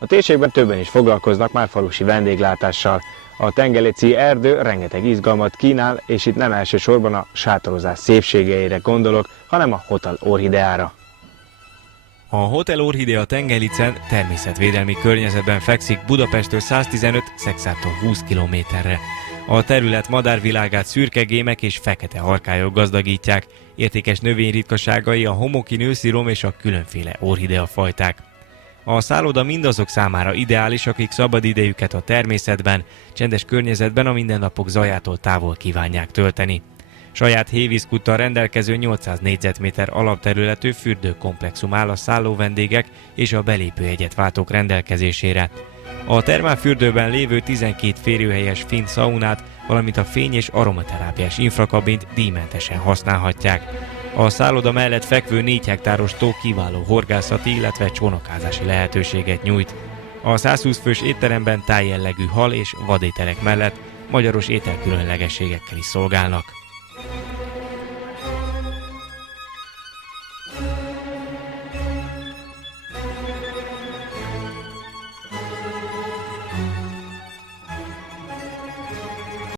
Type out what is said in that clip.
A térségben többen is foglalkoznak már falusi vendéglátással. A Tengeleci erdő rengeteg izgalmat kínál, és itt nem elsősorban a sátorozás szépségeire gondolok, hanem a Hotel Orchideára. A Hotel Orchidea Tengelicen természetvédelmi környezetben fekszik Budapesttől 115, Szekszártól 20 kilométerre. A terület madárvilágát szürke gémek és fekete harkályok gazdagítják, értékes növényritkaságai a homokin őszirom és a különféle orchidea fajták. A szálloda mindazok számára ideális, akik szabadidejüket a természetben, csendes környezetben a mindennapok zajától távol kívánják tölteni. Saját hévízkúttal rendelkező 800 négyzetméter alapterületű fürdőkomplexum áll a szálló vendégek és a belépőjegyet váltók rendelkezésére. A termálfürdőben lévő 12 férőhelyes finn szaunát, valamint a fény- és aromaterápiás infrakabint díjmentesen használhatják. A szálloda mellett fekvő 4 hektáros tó kiváló horgászati, illetve csónakázási lehetőséget nyújt. A 120 fős étteremben tájjellegű hal és vadételek mellett magyaros ételkülönlegességekkel is szolgálnak.